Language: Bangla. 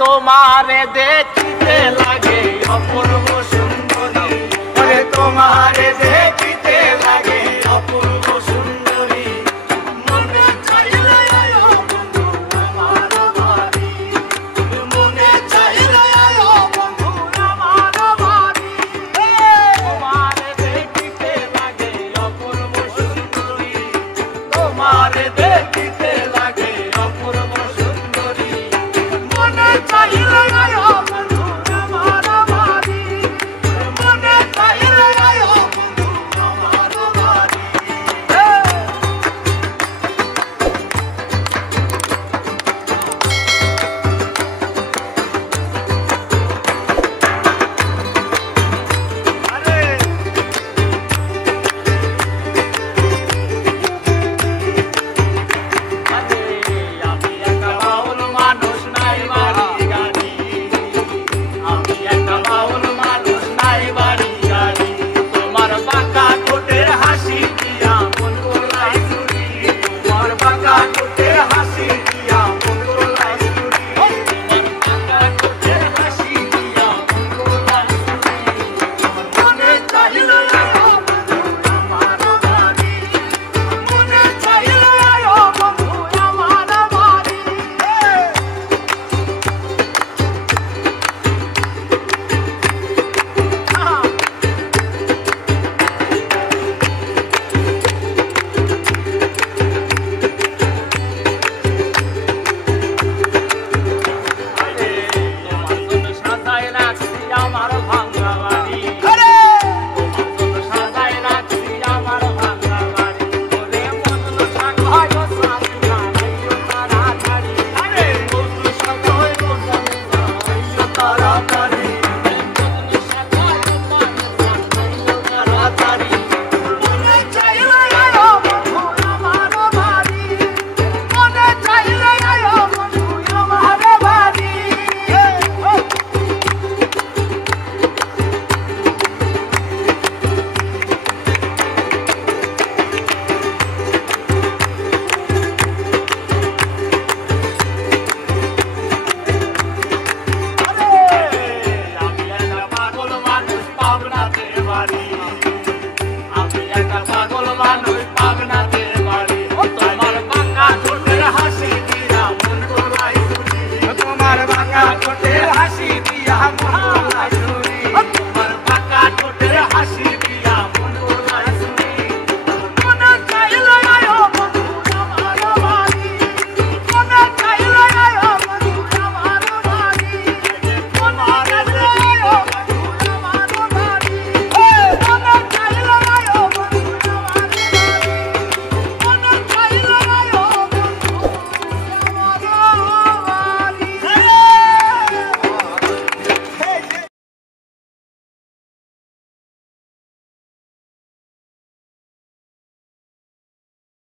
তোমারে দেখিতে লাগে অপূর্ব সুন্দরী, ওরে তোমারে দেখিতে লাগে অপূর্ব সুন্দরী। মনে চাইলে আয়ো বন্ধু আমার বাড়ি, মনে চাইলে আয়ো বন্ধু আমার বাড়ি। তোমারে দেখিতে লাগে অপূর্ব সুন্দরী, তোমারে দেখিতে লাগে অপূর্ব সুন্দরী। মনে চাইলে আয়ো বন্ধু আমার বাড়ি, মনে চাইলে আয়ো বন্ধু আমার বাড়ি। আমি একটা বাউল মানুষ, নাই বাড়ি গাড়ি, আমি একটা বাউল মানুষ, নাই বাড়ি গাড়ি। তোমার বাঁকা ঠোঁটের হাসি দিয়া মন গোলাই চুরি, তোমার বাঁকা ঠোঁটের হাসি দিয়া মন গোলাই চুরি, তোমার বাঁকা ঠোঁটের হাসি দিয়া মন গোলাই চুরি। মনে চাইলে আয়ো বন্ধু আমার বাড়ি, মনে চাইলে আয়ো বন্ধু আমার বাড়ি। তোমার জন্য সাজায় রাখছি আমার ভাঙা বাড়ি, তোমার জন্য সাজায় রাখছি আমার ভাঙা বাড়ি। ওরে মজনু সাজায় ও সামিনা আইও তাড়াতাড়ি, মজনু সাজায় ও সামিনা আইও তাড়াতাড়ি, মজনু সাজায় ও সামিনা আইও তাড়াতাড়ি। মনে চাইলে আয়ো বন্ধু আমার বাড়ি, মনে চাইলে আয়ো বন্ধু আমার বাড়ি। আমি একটা পাগল মানুষ পাবনাতে বাড়ি, আমি একটা পাগল মানুষ পাবনাতে বাড়ি। তোমার বাঁকা ঠোঁটের হাসি দিয়া মন গোলাই চুরি, তোমার বাঁকা ঠোঁটের হাসি দিয়া মন